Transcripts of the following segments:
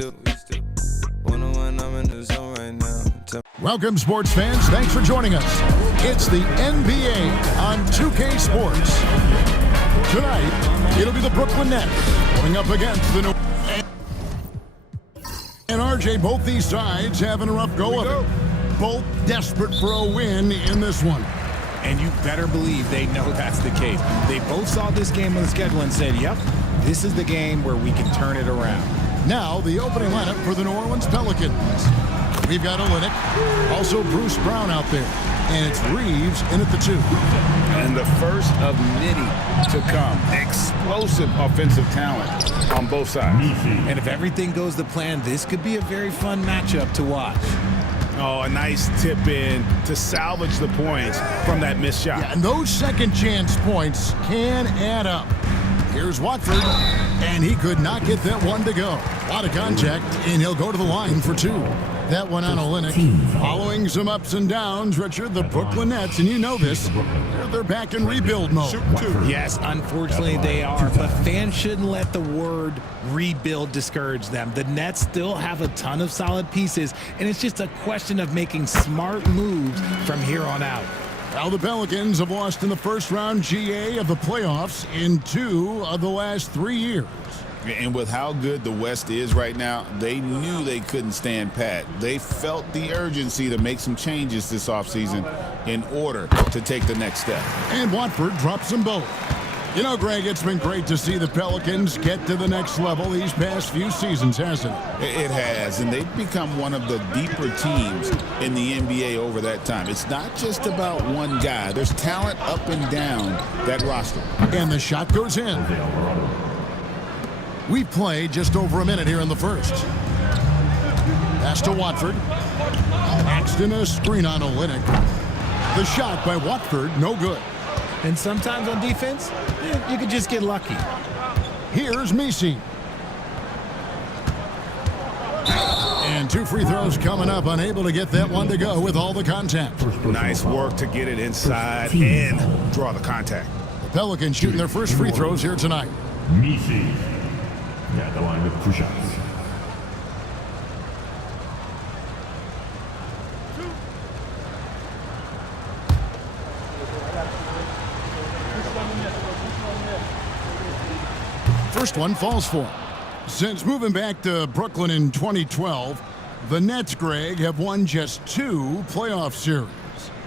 still. Wanna when I'm in the zone right now. Welcome, sports fans. Thanks for joining us. It's the NBA on 2K Sports. Tonight, it'll be the Brooklyn Nets going up against the New. And RJ, both these sides having a rough go of it. Both desperate for a win in this one. And you better believe they know that's the case. They both saw this game on the schedule and said, yep, this is the game where we can turn it around. Now, the opening lineup for the New Orleans Pelicans. We've got Olynyk, also Bruce Brown out there, and it's Reeves in at the 2. And the first of many to come. Explosive offensive talent on both sides. And if everything goes to plan, this could be a very fun matchup to watch. Oh, a nice tip in to salvage the points from that missed shot. Yeah, and those second chance points can add up. Here's Watford, and he could not get that one to go. A lot of contact, and he'll go to the line for 2. That one on Olynyk. Following some ups and downs, Richard, the Brooklyn Nets, and you know this, they're back in rebuild mode. Yes, unfortunately they are, but fans shouldn't let the word rebuild discourage them. The Nets still have a ton of solid pieces, and it's just a question of making smart moves from here on out. Now the Pelicans have lost in the first round GA of the playoffs in 2 of the last 3 years. And with how good the West is right now, they knew they couldn't stand pat. They felt the urgency to make some changes this offseason in order to take the next step. And Watford drops them both. You know, Greg, it's been great to see the Pelicans get to the next level these past few seasons, hasn't it? It has, and they've become one of the deeper teams in the NBA over that time. It's not just about one guy. There's talent up and down that roster. And the shot goes in. We played just over a minute here in the first. Pass to Watford. Paxton a screen on Olynyk. The shot by Watford, no good. And sometimes on defense, you could just get lucky. Here's Messi. And 2 free throws coming up, unable to get that one to go with all the contact. Nice work to get it inside and draw the contact. The Pelicans shooting their first free throws here tonight. Messi at the line with 2 shots. First one falls for him. Since moving back to Brooklyn in 2012, the Nets, Greg, have won just 2 playoff series.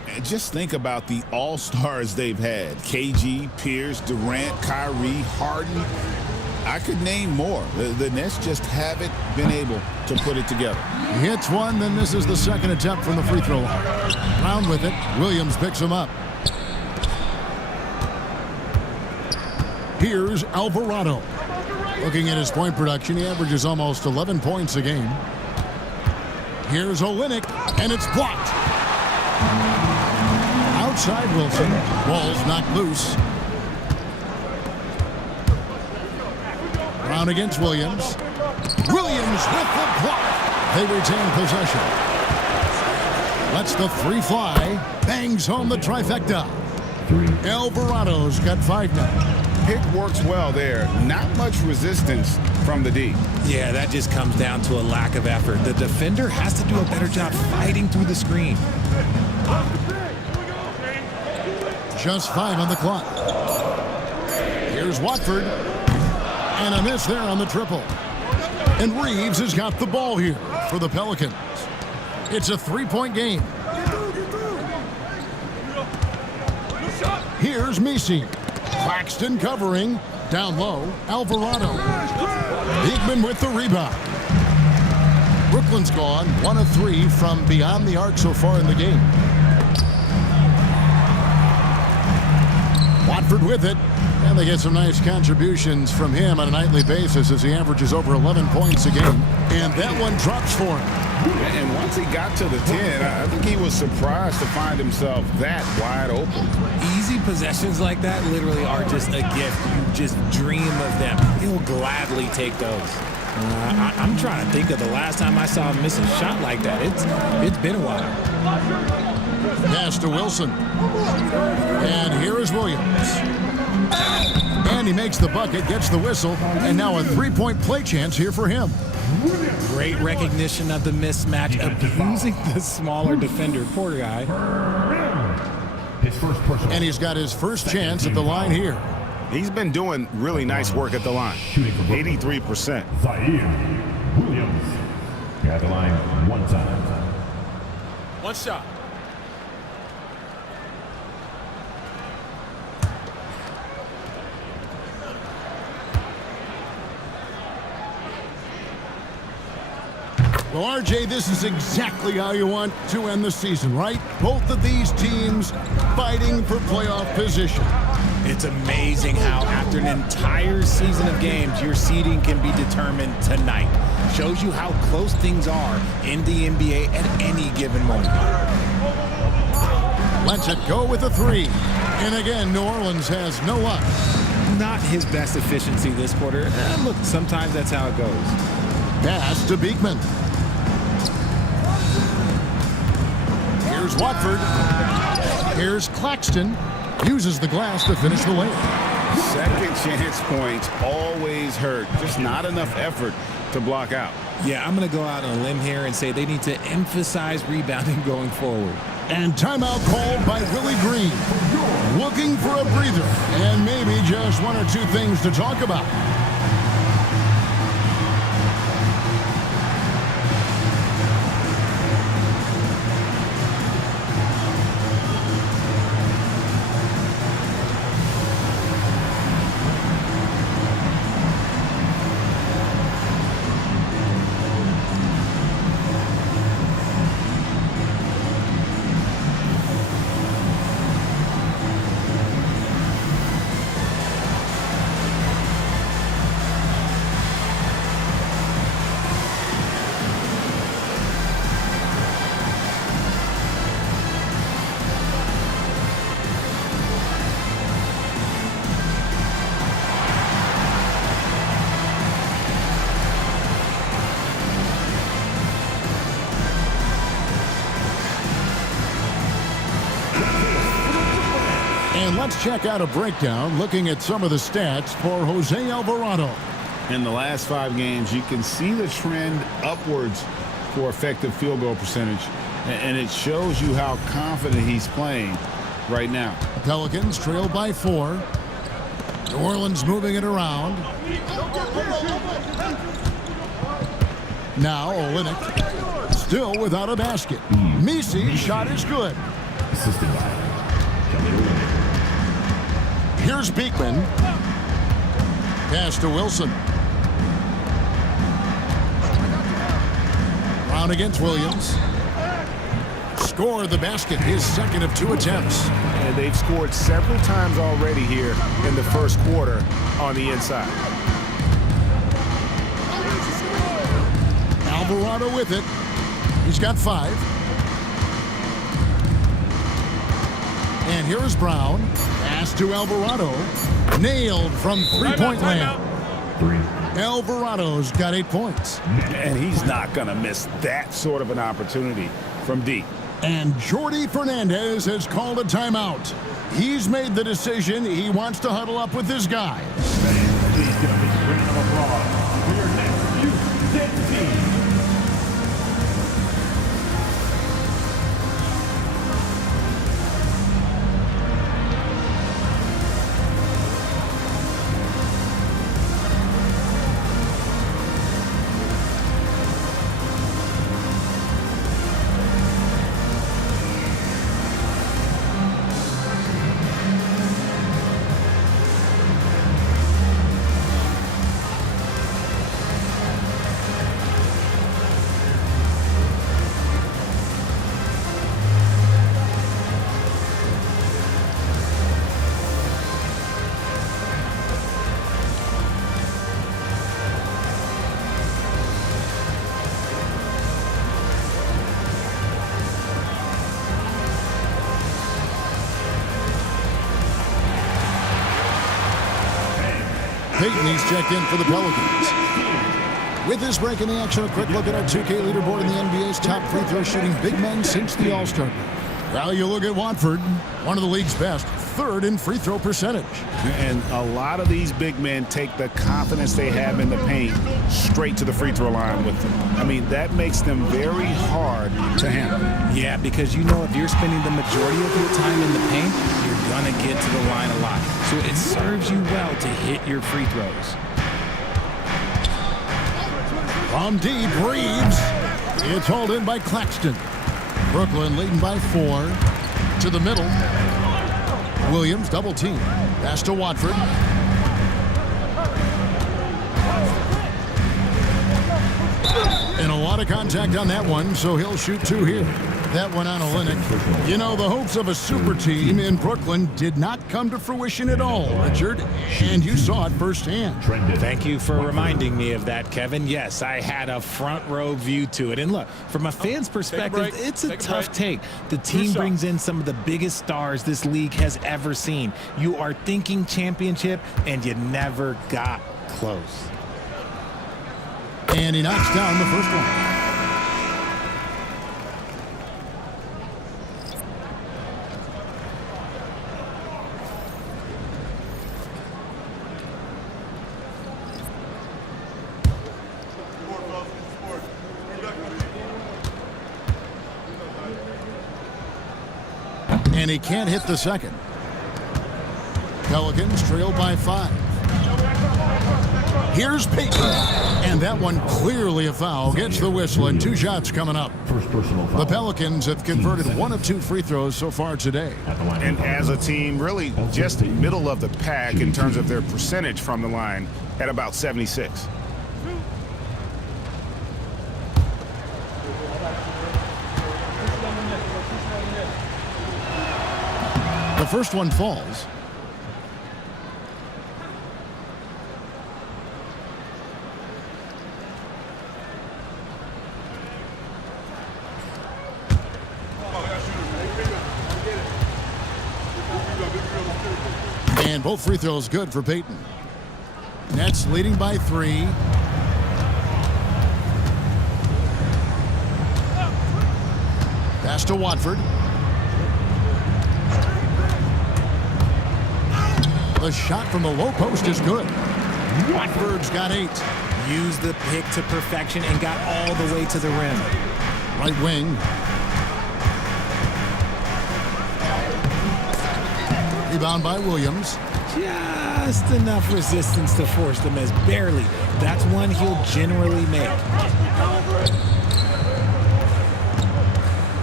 And just think about the all-stars they've had. KG, Pierce, Durant, Kyrie, Harden. I could name more. The Nets just haven't been able to put it together. He hits one, then this is the second attempt from the free throw line. Brown with it. Williams picks him up. Here's Alvarado. Looking at his point production, he averages almost 11 points a game. Here's Olynyk, and it's blocked. Outside Wilson. Ball's knocked loose. Brown against Williams. Williams with the block. They retain possession. Lets the 3 fly. Bangs home the trifecta. Alvarado's got 5 now. Pick works well there. Not much resistance from the D. Yeah, that just comes down to a lack of effort. The defender has to do a better job fighting through the screen. Just 5 on the clock. Here's Watford. And a miss there on the triple. And Reeves has got the ball here for the Pelicans. It's a 3-point game. Here's Messi. Claxton covering. Down low. Alvarado. Hickman with the rebound. Brooklyn's gone 1 of 3 from beyond the arc so far in the game. Watford with it. And they get some nice contributions from him on a nightly basis as he averages over 11 points a game. And that one drops for him. And once he got to the 10, I think he was surprised to find himself that wide open. Easy possessions like that literally are just a gift. You just dream of them. He'll gladly take those. I'm trying to think of the last time I saw him miss a shot like that. It's been a while. Pass to Wilson. And here is Williams. And he makes the bucket, gets the whistle, and now a three-point play chance here for him. Great recognition of the mismatch, abusing the smaller defender, poor guy. His first personal. And he's got his first chance at the line here. He's been doing really nice work at the line. 83%. Zaire Williams. At the line one time. One shot. Well, RJ, this is exactly how you want to end the season, right? Both of these teams fighting for playoff position. It's amazing how after an entire season of games, your seeding can be determined tonight. Shows you how close things are in the NBA at any given moment. Lets it go with a three. And again, New Orleans has no luck. Not his best efficiency this quarter. Look, sometimes that's how it goes. Pass to Beekman. Here's Watford. Here's Claxton. Uses the glass to finish the layup. Second chance points always hurt. Just not enough effort to block out. Yeah, I'm going to go out on a limb here and say they need to emphasize rebounding going forward. And timeout called by Willie Green. Looking for a breather and maybe just one or two things to talk about. And let's check out a breakdown looking at some of the stats for Jose Alvarado. In the last 5 games, you can see the trend upwards for effective field goal percentage. And it shows you how confident he's playing right now. The Pelicans trail by 4. New Orleans moving it around. Now Olynyk still without a basket. Misi's shot is good. Assisted by Kelly Olynyk. Here's Beekman. Pass to Wilson. Brown against Williams. Scored the basket, his second of 2 attempts. And they've scored several times already here in the first quarter on the inside. Alvarado with it. He's got 5. And here's Brown. Pass to Alvarado. Nailed from three-point land. 3. Alvarado's got 8 points. And he's not going to miss that sort of an opportunity from deep. And Jordi Fernandez has called a timeout. He's made the decision. He wants to huddle up with his guys. Please give a big round of applause for your next youth dance team. Peyton, he's checked in for the Pelicans. With this break in the action, a quick look at our 2K leaderboard in the NBA's top free throw shooting big men since the All-Star break. Well, you look at Watford, one of the league's best, third in free throw percentage. And a lot of these big men take the confidence they have in the paint straight to the free throw line with them. I mean, that makes them very hard to handle. Yeah, because you know if you're spending the majority of your time in the paint, you're going to get to the line a lot. So it serves you well to hit your free throws. From deep, Reeves. It's hauled in by Claxton. Brooklyn leading by 4. To the middle. Williams double team. Pass to Watford. And a lot of contact on that one, so he'll shoot 2 here. That one on Olynyk. You know, the hopes of a super team in Brooklyn did not come to fruition at all, Richard, and you saw it firsthand. Thank you for reminding me of that, Kevin. Yes, I had a front row view to it. And look, from a fan's perspective, it's a tough take. The team brings in some of the biggest stars this league has ever seen. You are thinking championship, and you never got close. And he knocks down the first one. And he can't hit the second. Pelicans trail by 5. Here's Payton. And that one clearly a foul. Gets the whistle and 2 shots coming up. First personal foul. The Pelicans have converted 1 of 2 free throws so far today. And as a team, really just middle of the pack in terms of their percentage from the line at about 76. The first one falls. And both free throws good for Payton. Nets leading by 3. Pass to Watford. The shot from the low post is good. Watford's got 8. Used the pick to perfection and got all the way to the rim. Right wing. Rebound by Williams. Just enough resistance to force the miss. Barely. That's one he'll generally make.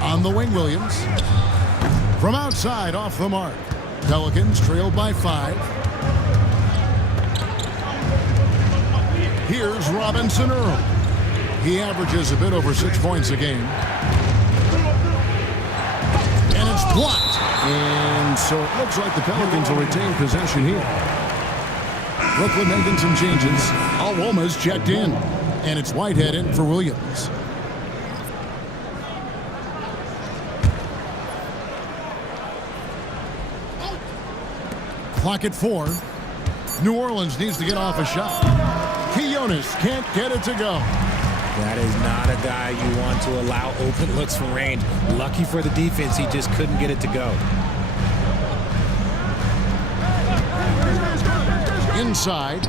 On the wing, Williams. From outside, off the mark. Pelicans trailed by 5. Here's Robinson Earl. He averages a bit over 6 points a game. And it's blocked. And so it looks like the Pelicans will retain possession here. Brooklyn making some changes. Alwoma's checked in. And it's Whitehead in for Williams. Clock at 4. New Orleans needs to get off a shot. Quinones can't get it to go. That is not a guy you want to allow open looks from range. Lucky for the defense, he just couldn't get it to go. Inside.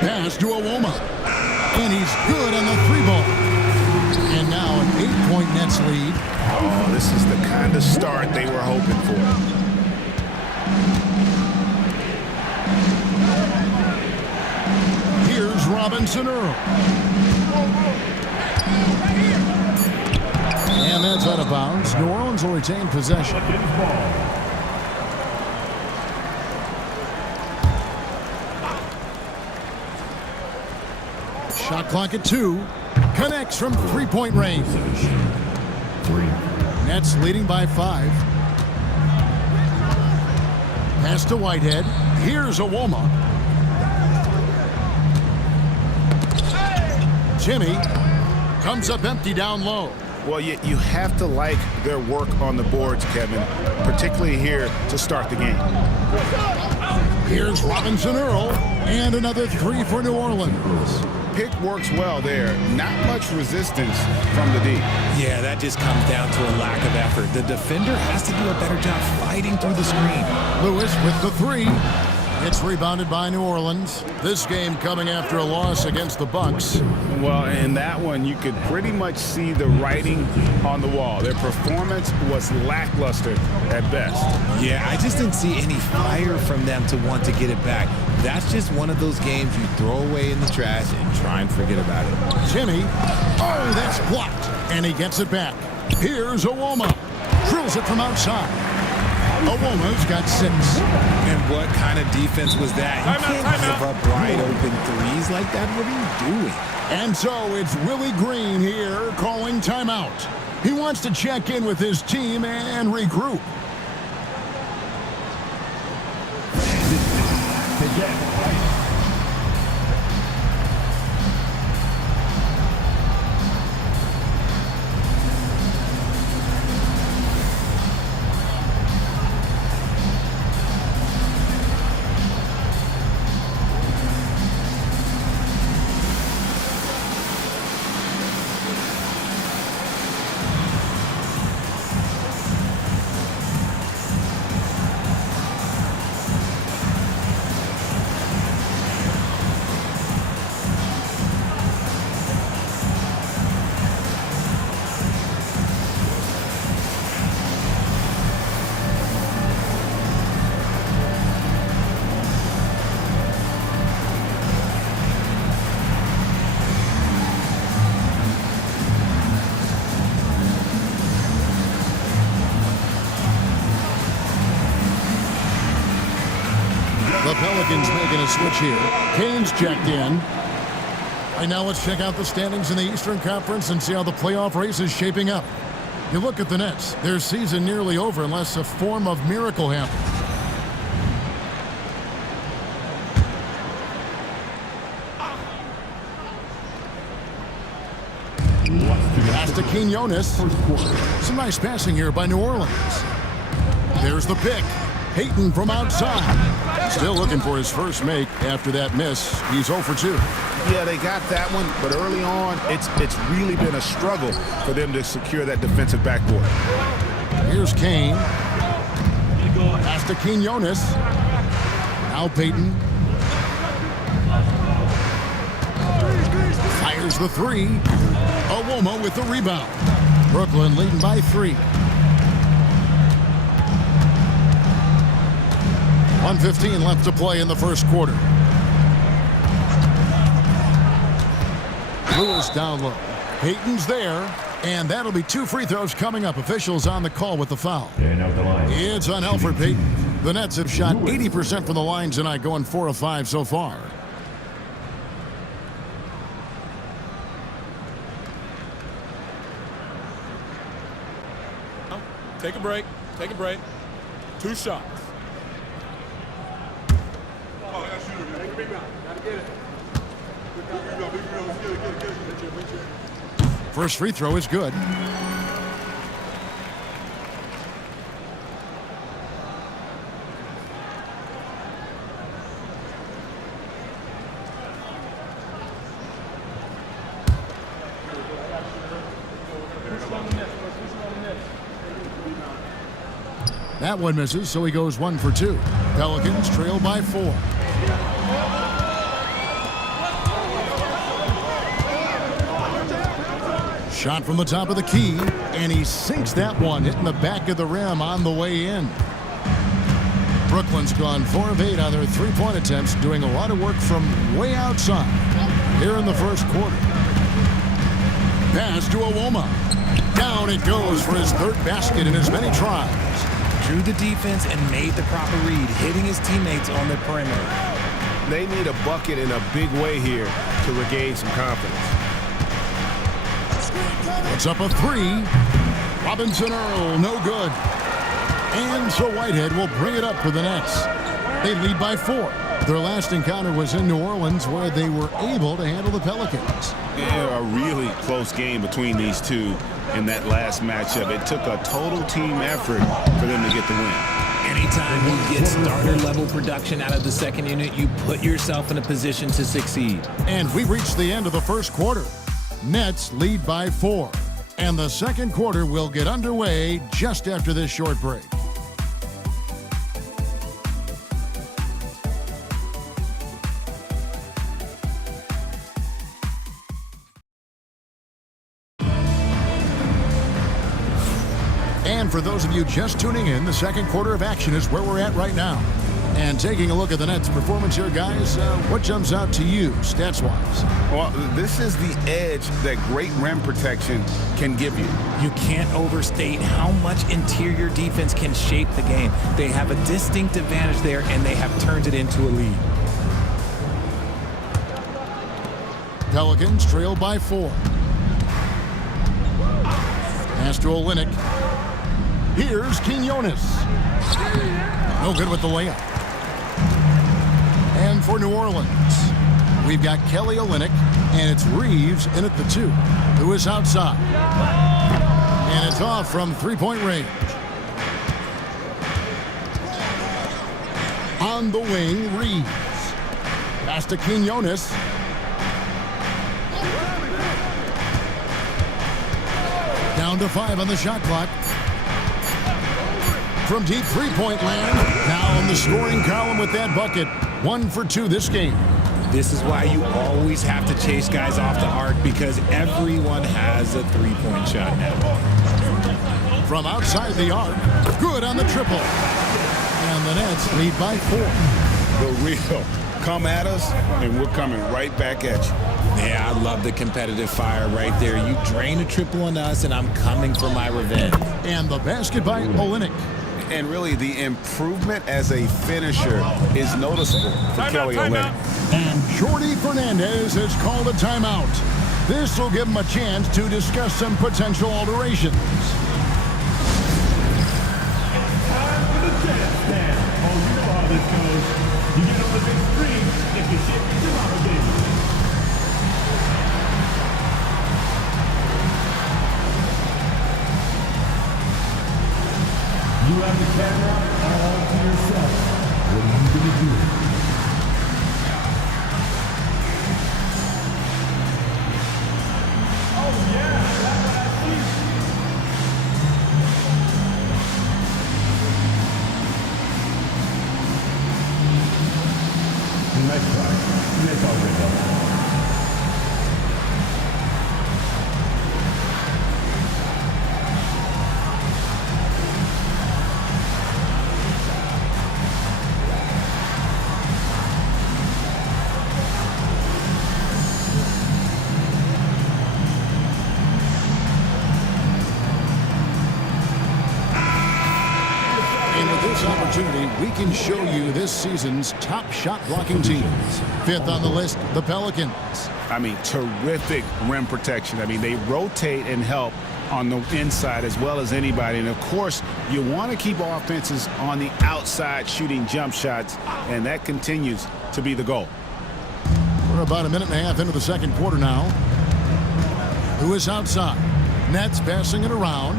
Pass to Awoma. And he's good on the 3-ball. And now an 8-point Nets lead. Oh, this is the kind of start they were hoping for. Here's Robinson Earl. And that's out of bounds. New Orleans will retain possession. Shot clock at 2. Connects from 3-point range. Nets leading by 5. Pass to Whitehead. Here's Awoma. Jimmy comes up empty down low. Well, you have to like their work on the boards, Kevin, particularly here to start the game. Here's Robinson Earl, and another three for New Orleans. Pick works well there. Not much resistance from the D. Yeah, that just comes down to a lack of effort. The defender has to do a better job fighting through the screen. Lewis with the three. It's rebounded by New Orleans. This game coming after a loss against the Bucks. Well, in that one, you could pretty much see the writing on the wall. Their performance was lackluster at best. Yeah, I just didn't see any fire from them to want to get it back. That's just one of those games you throw away in the trash and try and forget about it. Jimmy. Oh, that's blocked. And he gets it back. Here's Owoma. Drills it from outside. Owoma's got 6. And what kind of defense was that? You can't give up wide open threes like that. What are you doing? And so it's Willie Green here calling timeout. He wants to check in with his team and regroup. The Pelicans making a switch here. Kane's checked in. Right now, let's check out the standings in the Eastern Conference and see how the playoff race is shaping up. You look at the Nets. Their season nearly over unless a form of miracle happens. Pass to Quinones. Some nice passing here by New Orleans. There's the pick. Payton from outside. Still looking for his first make after that miss. He's 0 for 2. Yeah, they got that one, but early on, it's really been a struggle for them to secure that defensive backboard. Here's Kane. Pass to Quinones. Now Payton. Fires the three. Owoma with the rebound. Brooklyn leading by 3. 1:15 left to play in the first quarter. Lewis down low. Payton's there, and that'll be 2 free throws coming up. Officials on the call with the foul. It's on Elfrid Payton. The Nets have shot 80% from the line tonight, going 4 of 5 so far. Take a break. Take a break. 2 shots. First free throw is good. That one misses, so he goes 1 for 2. Pelicans trail by 4. Shot from the top of the key, and he sinks that one, hitting the back of the rim on the way in. Brooklyn's gone 4 of 8 on their three-point attempts, doing a lot of work from way outside here in the first quarter. Pass to Owoma. Down it goes for his 3rd basket in as many tries. Drew the defense and made the proper read, hitting his teammates on the perimeter. They need a bucket in a big way here to regain some confidence. It's up a 3. Robinson Earl, no good. And so Whitehead will bring it up for the Nets. They lead by 4. Their last encounter was in New Orleans, where they were able to handle the Pelicans. Yeah, a really close game between these two in that last matchup. It took a total team effort for them to get the win. Anytime you get starter-level production out of the second unit, you put yourself in a position to succeed. And we've reached the end of the first quarter. Nets lead by 4. And the second quarter will get underway just after this short break. And for those of you just tuning in, the second quarter of action is where we're at right now. And taking a look at the Nets' performance here, guys, what jumps out to you, stats-wise? Well, this is the edge that great rim protection can give you. You can't overstate how much interior defense can shape the game. They have a distinct advantage there, and they have turned it into a lead. Pelicans trail by 4. Pass to Olynyk. Here's Quinones. No good with the layup. And for New Orleans, we've got Kelly Olynyk, and it's Reeves in at the 2, who is outside. And it's off from three-point range. On the wing, Reeves. Pass to Quinones. Down to 5 on the shot clock. From deep three-point land, now in the scoring column with that bucket. 1 for 2 this game. This is why you always have to chase guys off the arc, because everyone has a three-point shot now. From outside the arc, good on the triple. And the Nets lead by 4. The real. Come at us, and we're coming right back at you. Yeah, I love the competitive fire right there. You drain a triple on us, and I'm coming for my revenge. And the basket by Olynyk. And really, the improvement as a finisher is noticeable for Kelly Olynyk. And Jordy Fernandez has called a timeout. This will give him a chance to discuss some potential alterations. Time for the dance stand. Oh, you know how this goes. You get on the big screen if you shake your obligation. You have the camera all to yourself. What are you going to do? Oh, yeah, that's what I see. Nice try. Nice already done. Opportunity, we can show you this season's top shot blocking teams. 5th on the list, the Pelicans. I mean, terrific rim protection. I mean, they rotate and help on the inside as well as anybody. And, of course, you want to keep offenses on the outside shooting jump shots, and that continues to be the goal. We're about a minute and a half into the second quarter now. Who is outside? Nets passing it around.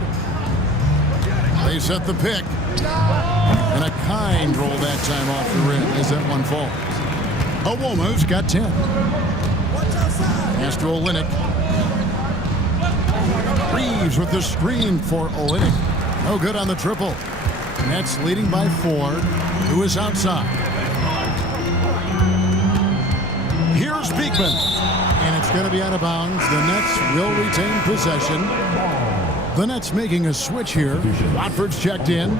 They set the pick. And a kind roll that time off the rim as that one falls. Owomo's got 10. Pass to Olynyk. Reeves with the screen for Olynyk. No good on the triple. Nets leading by 4. Who is outside? Here's Beekman. And it's going to be out of bounds. The Nets will retain possession. The Nets making a switch here. Watford's checked in.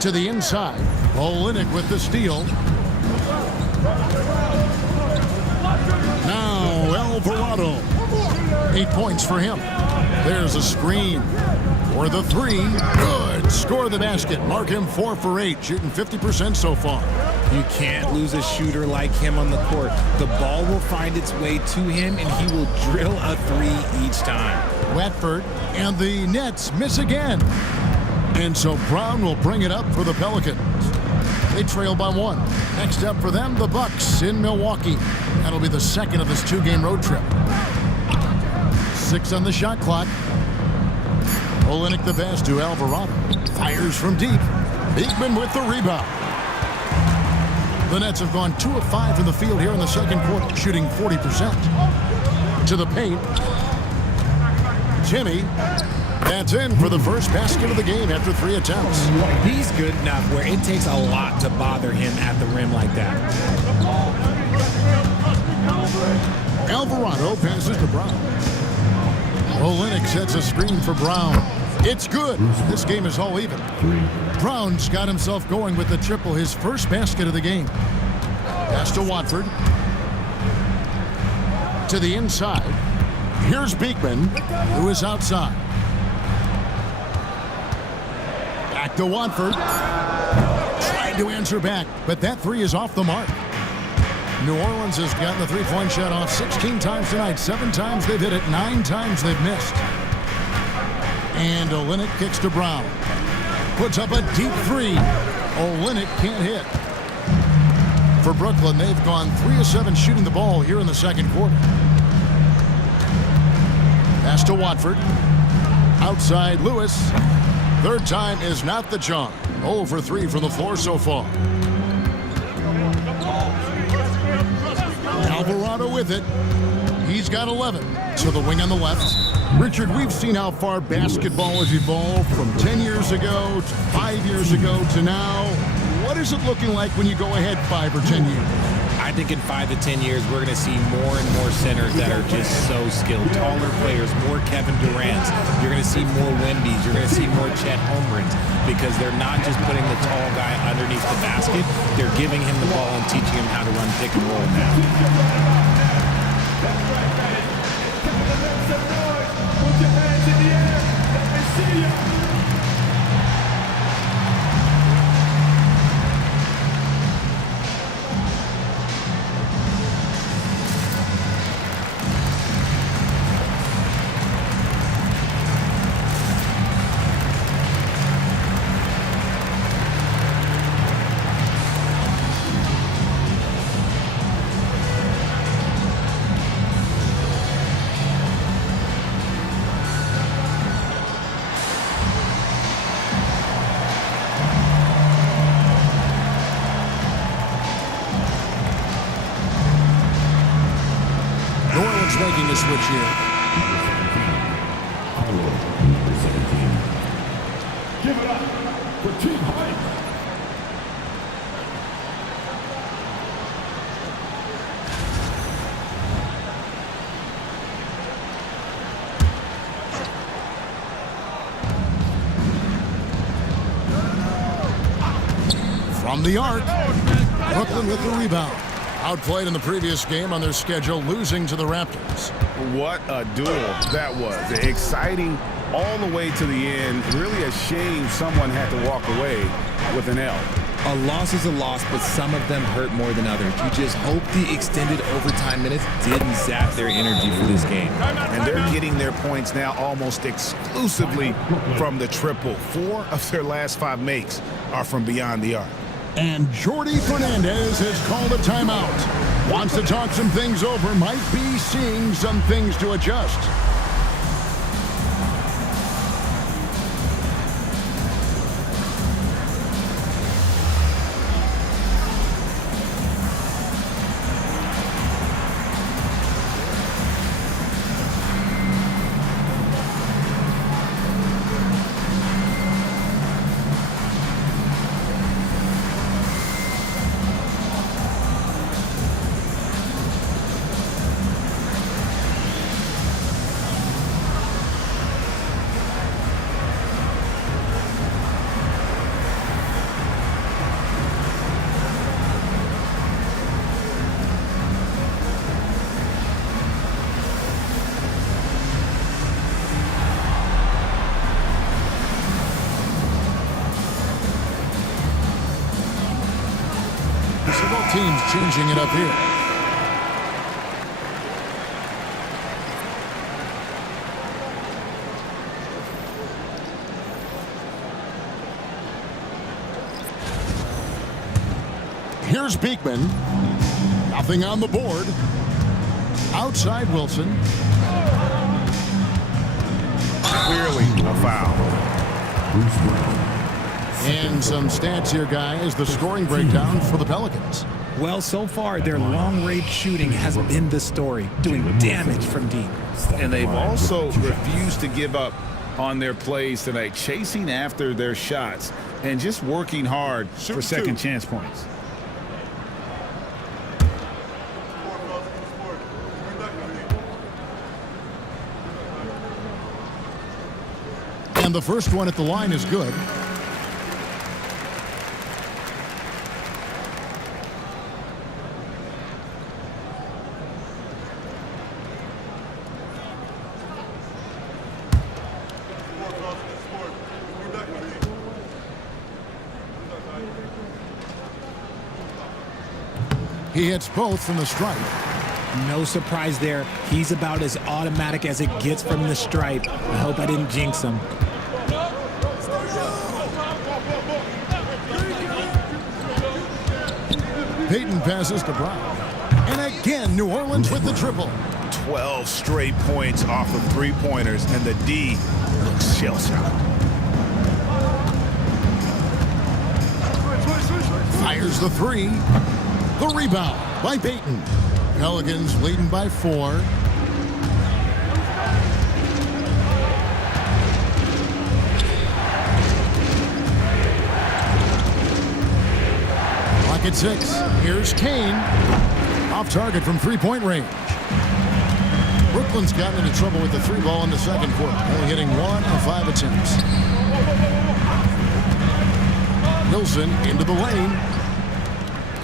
To the inside. Olynyk with the steal. Now Alvarado. 8 points for him. There's a screen for the 3. Good. Score the basket. Mark him 4 for 8. Shooting 50% so far. You can't lose a shooter like him on the court. The ball will find its way to him, and he will drill a 3 each time. Watford and the Nets miss again. And so Brown will bring it up for the Pelicans. They trail by 1. Next up for them, the Bucks in Milwaukee. That'll be the second of this 2-game road trip. 6 on the shot clock. Olynyk the pass to Alvarado. Fires from deep. Beekman with the rebound. The Nets have gone 2 of 5 from the field here in the second quarter, shooting 40%. To the paint. Jimmy. That's in for the first basket of the game after 3 attempts. He's good enough where it takes a lot to bother him at the rim like that. Alvarado passes to Brown. Olynyk sets a screen for Brown. It's good. This game is all even. Brown's got himself going with the triple, his first basket of the game. Pass to Watford. To the inside. Here's Beekman, who is outside. Back to Watford. Tried to answer back, but that 3 is off the mark. New Orleans has gotten the 3-point shot off 16 times tonight. 7 times they've hit it, 9 times they've missed. And Olynyk kicks to Brown. Puts up a deep 3. Olynyk can't hit. For Brooklyn, they've gone 3 of 7 shooting the ball here in the second quarter. Pass to Watford. Outside Lewis. Third time is not the charm. 0 for 3 from the floor so far. Alvarado with it. He's got 11. To the wing on the left. Richard, we've seen how far basketball has evolved from 10 years ago to 5 years ago to now. What is it looking like when you go ahead 5 or 10 years? I think in 5 to 10 years, we're going to see more and more centers that are just so skilled. Taller players, more Kevin Durant's. You're going to see more Wemby's. You're going to see more Chet Holmgrens because they're not just putting the tall guy underneath the basket. They're giving him the ball and teaching him how to run pick and roll now. Put your hands in the air. Let me see ya. Making a switch here. Give it up for Team Height. From the arc, Brooklyn with the rebound. Outplayed in the previous game on their schedule, losing to the Raptors. What a duel that was. Exciting all the way to the end. Really a shame someone had to walk away with an L. A loss is a loss, but some of them hurt more than others. You just hope the extended overtime minutes didn't zap their energy for this game. And they're getting their points now almost exclusively from the triple. 4 of their last 5 makes are from beyond the arc. And Jordi Fernandez has called a timeout. Wants to talk some things over, might be seeing some things to adjust. Both teams changing it up here. Here's Beekman. Nothing on the board. Outside Wilson. Clearly a foul. And some stats here, guys. The scoring breakdown for the Pelicans. Well, so far, their long-range shooting has been the story, doing damage from deep. And they've also refused to give up on their plays tonight, chasing after their shots and just working hard for second chance points. And the first one at the line is good. He hits both from the stripe. No surprise there. He's about as automatic as it gets from the stripe. I hope I didn't jinx him. Payton passes to Brown. And again, New Orleans with the triple. 12 straight points off of three-pointers, and the D looks shell-shocked. Fires the three. The rebound by Payton. Pelicans leading by 4. Clock at 6. Here's Kane. Off target from three-point range. Brooklyn's gotten into trouble with the three ball in the second quarter, only hitting 1 of 5 attempts. Wilson into the lane.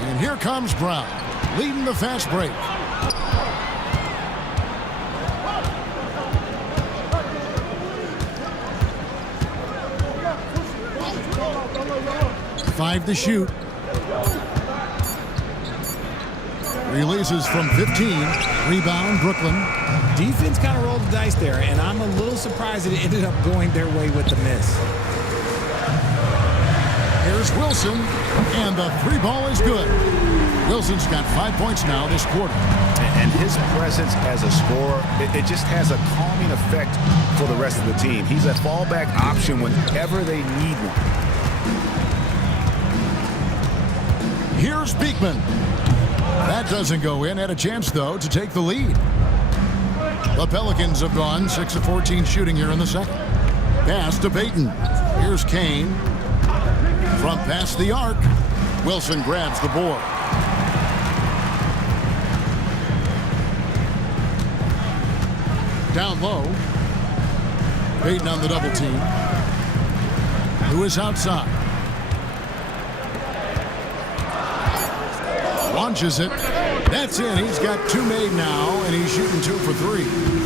And here comes Brown, leading the fast break. Five to shoot. Releases from 15. Rebound, Brooklyn. Defense kind of rolled the dice there, and I'm a little surprised it ended up going their way with the miss. Here's Wilson, and the three ball is good. Wilson's got 5 points now this quarter. And his presence as a scorer, it just has a calming effect for the rest of the team. He's a fallback option whenever they need one. Here's Beekman. That doesn't go in. Had a chance, though, to take the lead. The Pelicans have gone 6 of 14 shooting here in the second. Pass to Payton. Here's Kane. From past the arc. Wilson grabs the board. Down low. Payton on the double team. Who is outside? Launches it. That's in. He's got 2 made now, and he's shooting 2 for 3.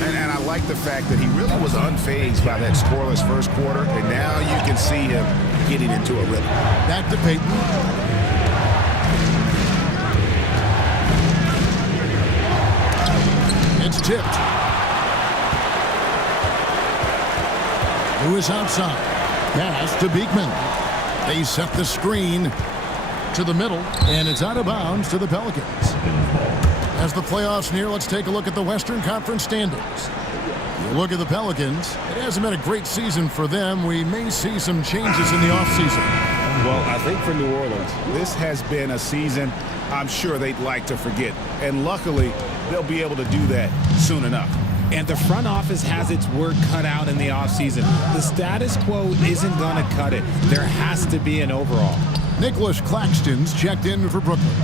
And I like the fact that he really was unfazed by that scoreless first quarter, and now you can see him getting into a rhythm. Back to Payton. It's tipped. Who is outside? Pass to Beekman. They set the screen to the middle, and it's out of bounds to the Pelicans. As the playoffs near, let's take a look at the Western Conference standings. You look at the Pelicans, it hasn't been a great season for them. We may see some changes in the offseason. Well, I think for New Orleans, this has been a season I'm sure they'd like to forget. And luckily, they'll be able to do that soon enough. And the front office has its work cut out in the offseason. The status quo isn't going to cut it. There has to be an overall. Nicholas Claxton's checked in for Brooklyn.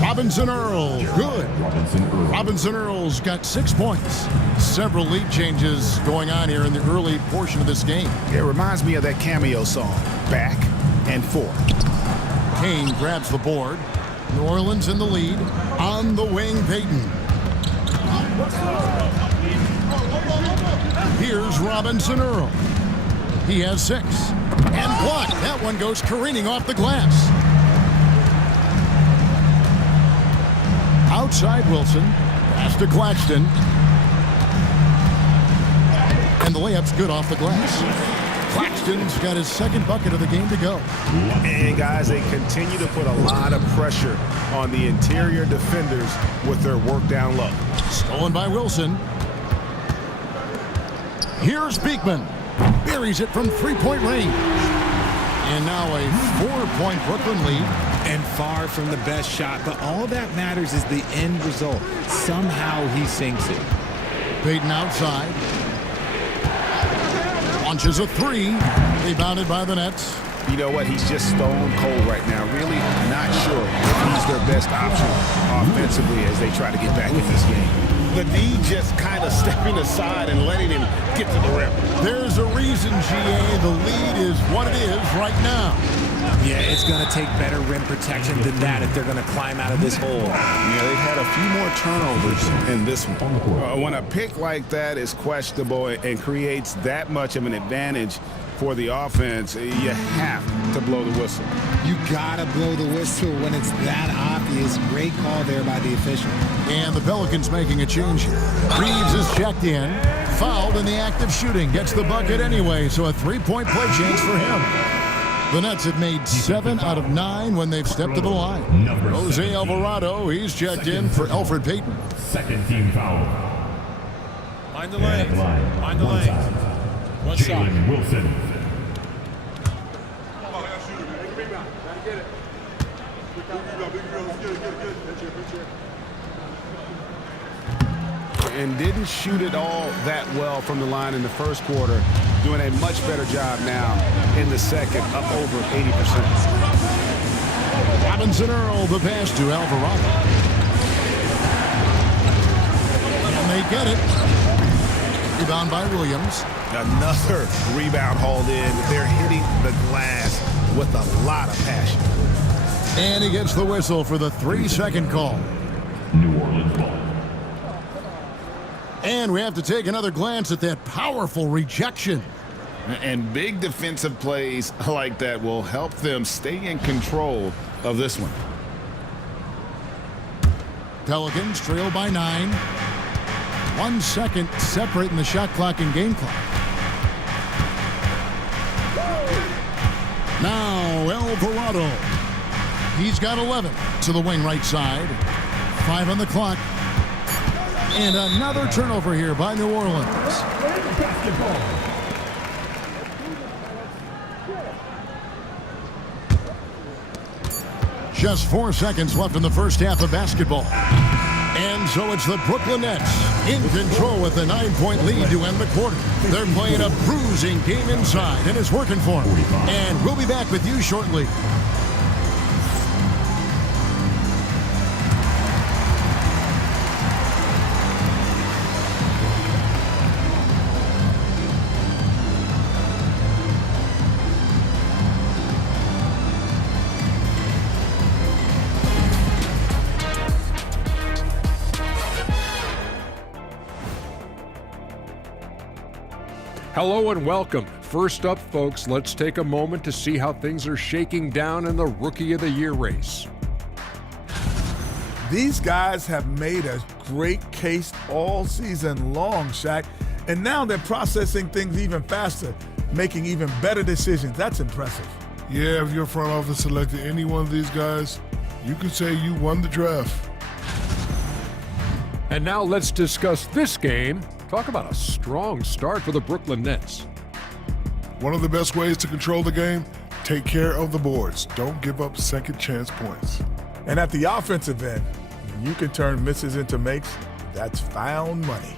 Robinson Earl, good. Robinson Earl's got 6 points. Several lead changes going on here in the early portion of this game. It reminds me of that cameo song, Back and Forth. Kane grabs the board. New Orleans in the lead. On the wing, Payton. Here's Robinson Earl. He has 6. And blocked. That one goes careening off the glass. Outside Wilson. Pass to Claxton. And the layup's good off the glass. Claxton's got his second bucket of the game to go. And, guys, they continue to put a lot of pressure on the interior defenders with their work down low. Stolen by Wilson. Here's Beekman. Buries it from three-point range. And now a 4-point Brooklyn lead. And far from the best shot, but all that matters is the end result. Somehow he sinks it. Payton outside. Launches a three. Rebounded by the Nets. You know what? He's just stone cold right now. Really not sure if he's their best option offensively as they try to get back in this game. The D just kind of stepping aside and letting him get to the rim. There's a reason, GA. The lead is what it is right now. Yeah, it's going to take better rim protection than that if they're going to climb out of this hole. Yeah, they've had a few more turnovers in this one. When a pick like that is questionable and creates that much of an advantage for the offense, you have to blow the whistle. You got to blow the whistle when it's that obvious. Great call there by the official. And the Pelicans making a change here. Reeves is checked in. Fouled in the act of shooting. Gets the bucket anyway, so a three-point play chance for him. The Nets have made 7 out of 9 when they've stepped to the line. Jose Alvarado, he's checked in for Elfrid Payton. Second team foul. Mind the lane. Mind the lane. One shot. Jalen Wilson. And didn't shoot it all that well from the line in the first quarter. Doing a much better job now in the second, up over 80%. Robinson Earl, the pass to Alvarado. And they get it. Rebound by Williams. Another rebound hauled in. They're hitting the glass with a lot of passion. And he gets the whistle for the 3-second call. New Orleans ball. And we have to take another glance at that powerful rejection. And big defensive plays like that will help them stay in control of this one. Pelicans trail by 9. 1 second separating the shot clock and game clock. Now Alvarado. He's got 11 to the wing right side. 5 on the clock. And another turnover here by New Orleans. Just 4 seconds left in the first half of basketball. And so it's the Brooklyn Nets in control with a 9-point lead to end the quarter. They're playing a bruising game inside, and it's working for them. And we'll be back with you shortly. Hello and welcome. First up, folks, let's take a moment to see how things are shaking down in the Rookie of the Year race. These guys have made a great case all season long, Shaq, and now they're processing things even faster, making even better decisions. That's impressive. Yeah, if your front office selected any one of these guys, you could say you won the draft. And now let's discuss this game. Talk about a strong start for the Brooklyn Nets. One of the best ways to control the game, take care of the boards. Don't give up second chance points. And at the offensive end, you can turn misses into makes. That's found money.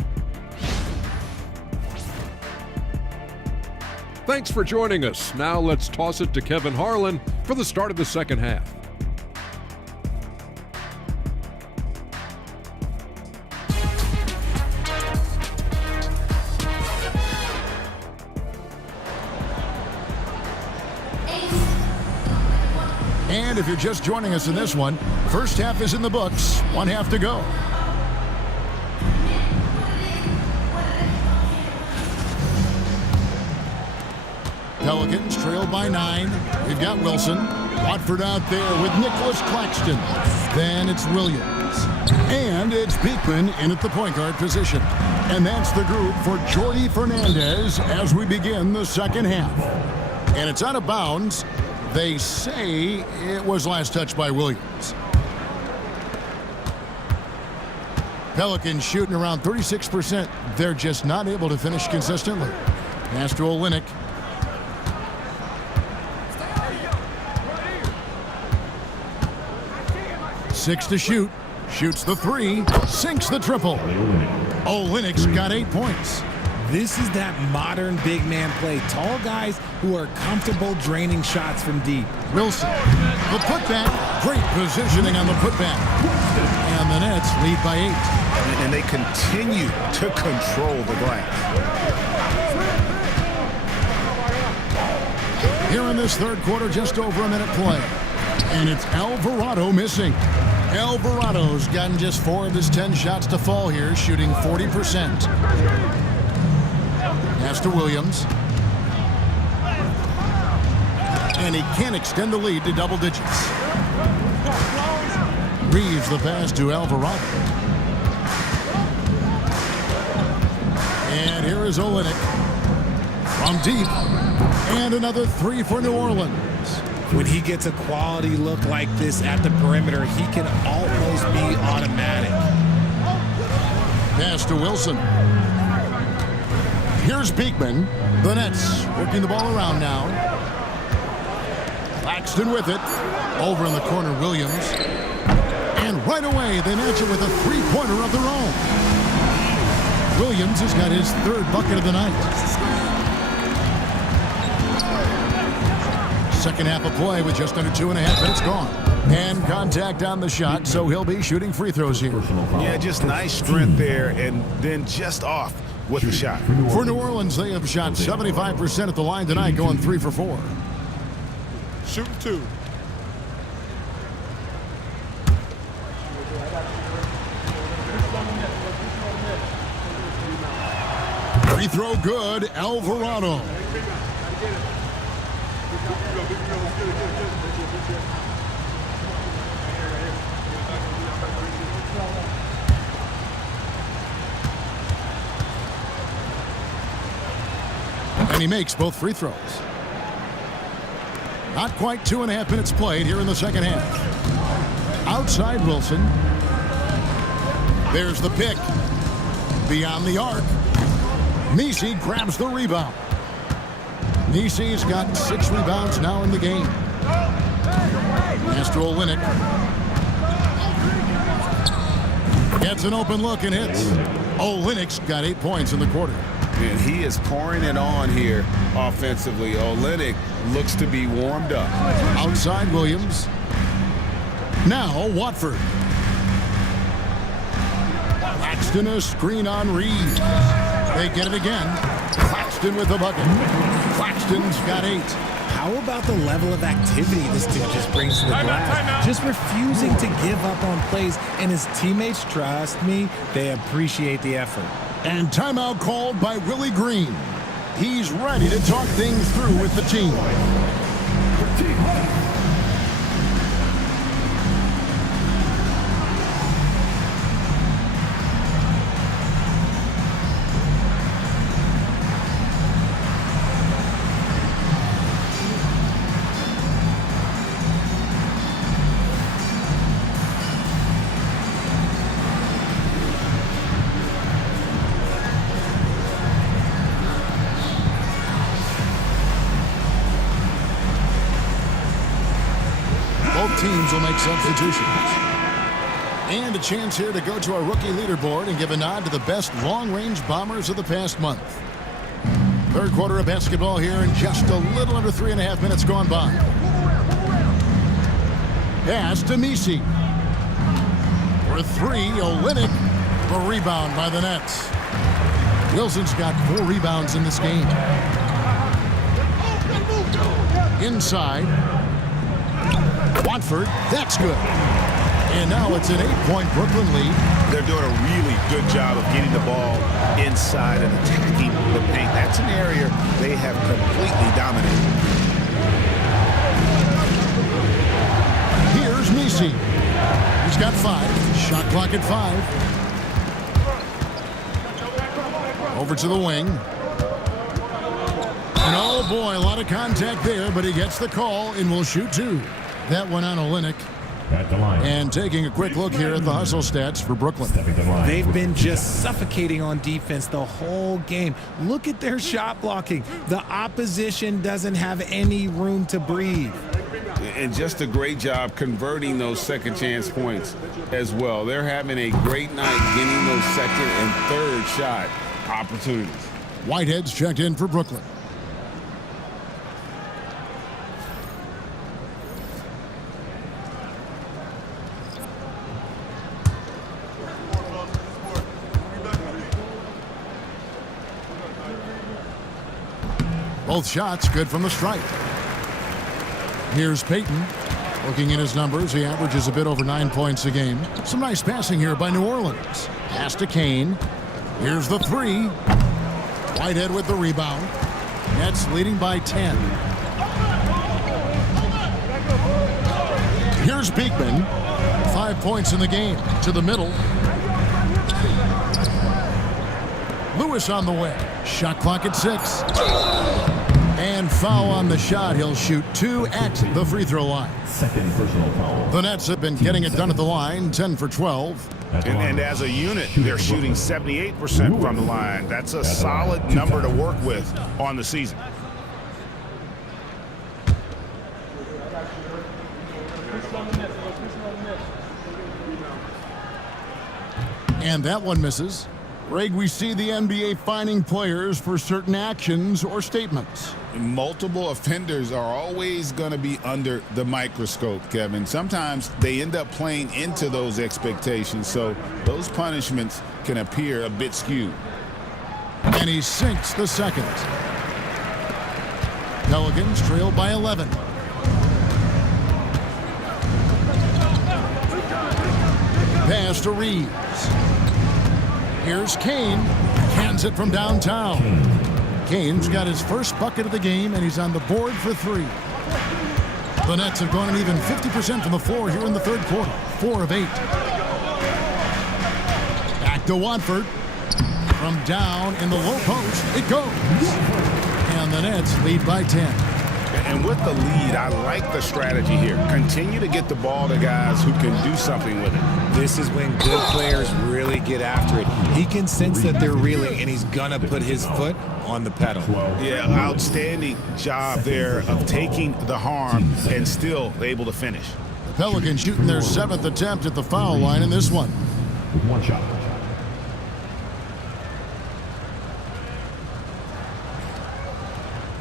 Thanks for joining us. Now let's toss it to Kevin Harlan for the start of the second half. And if you're just joining us in this one, first half is in the books. 1 half to go. Pelicans trail by 9. We've got Wilson. Watford out there with Nicholas Claxton. Then it's Williams. And it's Beekman in at the point guard position. And that's the group for Jordi Fernandez as we begin the second half. And it's out of bounds. They say it was last touched by Williams. Pelicans shooting around 36%. They're just not able to finish consistently. Pass to Olynyk. Six to shoot. Shoots the three. Sinks the triple. Olynyk's got 8 points. This is that modern big man play. Tall guys who are comfortable draining shots from deep. Wilson, the putback. Great positioning on the putback. And the Nets lead by 8. And they continue to control the glass. Here in this third quarter, just over a minute play. And it's Alvarado missing. Alvarado's gotten just 4 of his 10 shots to fall here, shooting 40%. Pass to Williams. And he can't extend the lead to double digits. Reeves the pass to Alvarado. And here is Olynyk from deep. And another 3 for New Orleans. When he gets a quality look like this at the perimeter, he can almost be automatic. Pass to Wilson. Here's Beekman. The Nets working the ball around now. Claxton with it. Over in the corner, Williams. And right away, they match it with a three-pointer of their own. Williams has got his 3rd bucket of the night. Second half of play with just under 2.5 minutes gone. And contact on the shot, so he'll be shooting free throws here. Yeah, just nice strength there, and then just off with the shot. For New Orleans, they have shot 75% at the line tonight, going 3 for 4. Shooting 2. Free throw good, Alvarado. And he makes both free throws. Not quite 2.5 minutes played here in the second half. Outside Wilson. There's the pick. Beyond the arc. Nisi grabs the rebound. Nisi's got 6 rebounds now in the game. Pass to Olynyk. Gets an open look and hits. Olynyk's got 8 points in the quarter. And he is pouring it on here offensively. Olynyk looks to be warmed up. Outside Williams. Now Watford. Claxton a screen on Reeves. They get it again. Claxton with the bucket. Claxton's got 8. How about the level of activity this dude just brings to the glass? Just refusing to give up on plays, and his teammates, trust me, they appreciate the effort. And timeout called by Willie Green. He's ready to talk things through with the team. Both teams will make substitutions. And a chance here to go to our rookie leaderboard and give a nod to the best long-range bombers of the past month. Third quarter of basketball here and just a little under 3.5 minutes gone by. Pass to Nisi. For 3, Olynyk. The rebound by the Nets. Wilson's got 4 rebounds in this game. Inside. Watford, that's good. And now it's an 8-point Brooklyn lead. They're doing a really good job of getting the ball inside and attacking the paint. That's an area they have completely dominated. Here's Nisi. He's got 5. Shot clock at 5. Over to the wing. And oh boy, a lot of contact there, but he gets the call and will shoot 2. That one on Olynyk. At the line. And taking a quick look here at the hustle stats for Brooklyn. They've been just suffocating on defense the whole game. Look at their shot blocking. The opposition doesn't have any room to breathe. And just a great job converting those second chance points as well. They're having a great night getting those second and third shot opportunities. Whitehead's checked in for Brooklyn. Both shots good from the stripe. Here's Payton. Looking at his numbers, he averages a bit over 9 points a game. Some nice passing here by New Orleans. Pass to Kane. Here's the 3. Whitehead with the rebound. Nets leading by 10. Here's Beekman. 5 points in the game. To the middle. Lewis on the way. Shot clock at 6. And foul on the shot. He'll shoot 2 at the free throw line. Second personal foul. The Nets have been getting it done at the line, 10 for 12. And as a unit, they're shooting 78% from the line. That's a solid number to work with on the season. And that one misses. Greg, we see the NBA fining players for certain actions or statements. Multiple offenders are always going to be under the microscope, Kevin. Sometimes they end up playing into those expectations, so those punishments can appear a bit skewed. And he sinks the second. Pelicans trail by 11. Pass to Reeves. Here's Kane. Hands it from downtown. Kane's got his first bucket of the game, and he's on the board for 3. The Nets have gone an even 50% from the floor here in the third quarter. 4 of 8. Back to Watford. From down in the low post, it goes. And the Nets lead by 10. And with the lead, I like the strategy here. Continue to get the ball to guys who can do something with it. This is when good players really get after it. He can sense that they're reeling, and he's going to put his foot on the pedal. Yeah, outstanding job there of taking the harm and still able to finish. The Pelicans shooting their 7th attempt at the foul line in this one. One shot.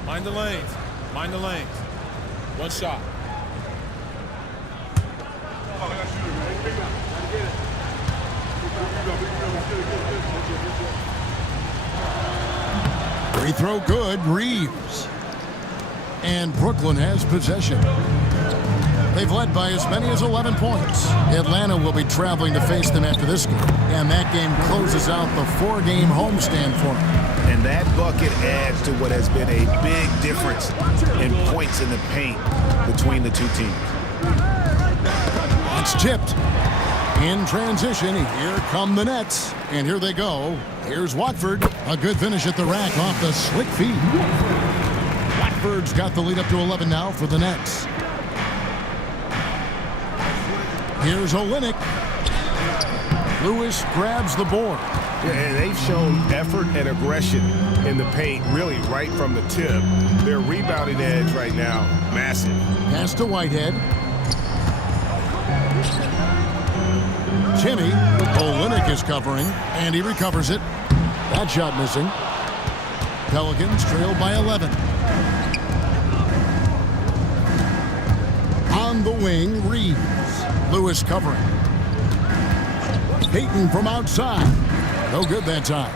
Mind the lanes. Mind the lanes. One shot. Free throw good, Reeves. And Brooklyn has possession. They've led by as many as 11 points. Atlanta will be traveling to face them after this game. And that game closes out the 4-game homestand for them. And that bucket adds to what has been a big difference in points in the paint between the two teams. It's tipped. In transition, here come the Nets. And here they go. Here's Watford. A good finish at the rack off the slick feed. Watford's got the lead up to 11 now for the Nets. Here's Olynyk. Lewis grabs the board. Yeah, they've shown effort and aggression in the paint, really right from the tip. Their rebounding edge right now, massive. Pass to Whitehead. Timmy. Olynyk is covering, and he recovers it. That shot missing. Pelicans trail by 11. On the wing, Reeves. Lewis covering. Payton from outside. No good that time.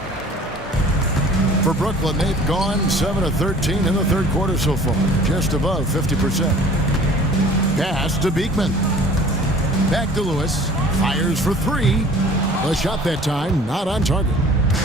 For Brooklyn, they've gone 7 of 13 in the third quarter so far, just above 50%. Pass to Beekman. Back to Lewis. Fires for 3. The shot that time, not on target.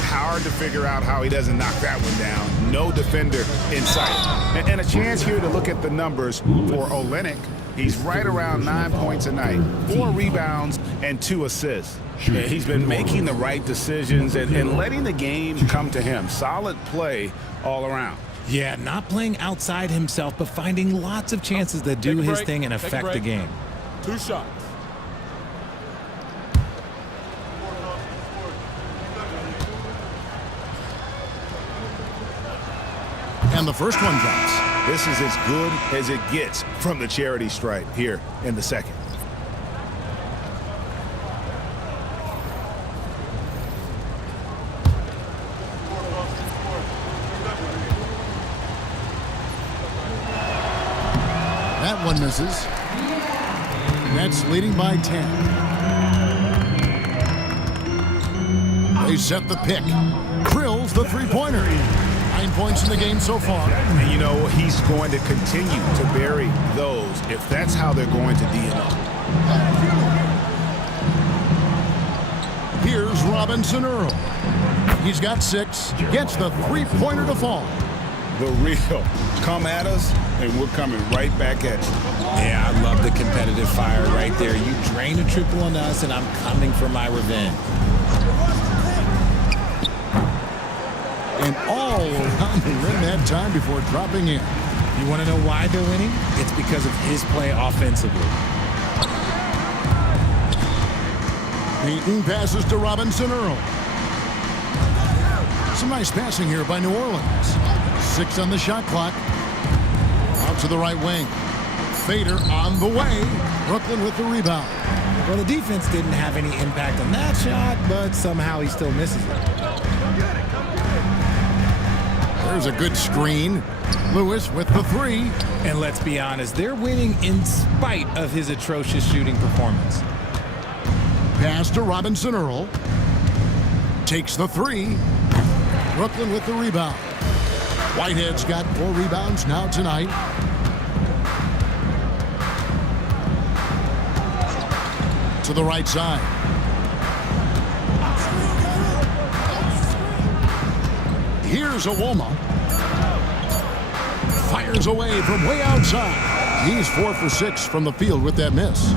Hard to figure out how he doesn't knock that one down. No defender in sight. And a chance here to look at the numbers for Olynyk. He's right around 9 points a night, 4 rebounds, and 2 assists. Yeah, he's been making the right decisions and letting the game come to him. Solid play all around. Yeah, not playing outside himself, but finding lots of chances that do his thing and affect the game. 2 shots. And the first one drops. This is as good as it gets from the charity stripe here in the second. That one misses. Nets leading by 10. They set the pick. Drills the three-pointer. 9 points in the game so far. And you know, he's going to continue to bury those if that's how they're going to deal up. Here's Robinson Earl. He's got 6. Gets the three-pointer to fall. The real come at us, and we're coming right back at you. Yeah, I love the competitive fire right there. You drain a triple on us, and I'm coming for my revenge. And all around the rim that time before dropping in. You want to know why they're winning? It's because of his play offensively. Payton passes to Robinson Earl. Some nice passing here by New Orleans. 6 on the shot clock. Out to the right wing. Fader on the way. Brooklyn with the rebound. Well, the defense didn't have any impact on that shot, but somehow he still misses it. There's a good screen. Lewis with the 3. And let's be honest, they're winning in spite of his atrocious shooting performance. Pass to Robinson Earl. Takes the 3. Brooklyn with the rebound. Whitehead's got 4 rebounds now tonight. To the right side. Here's Awoma. Fires away from way outside. He's 4 for 6 from the field with that miss.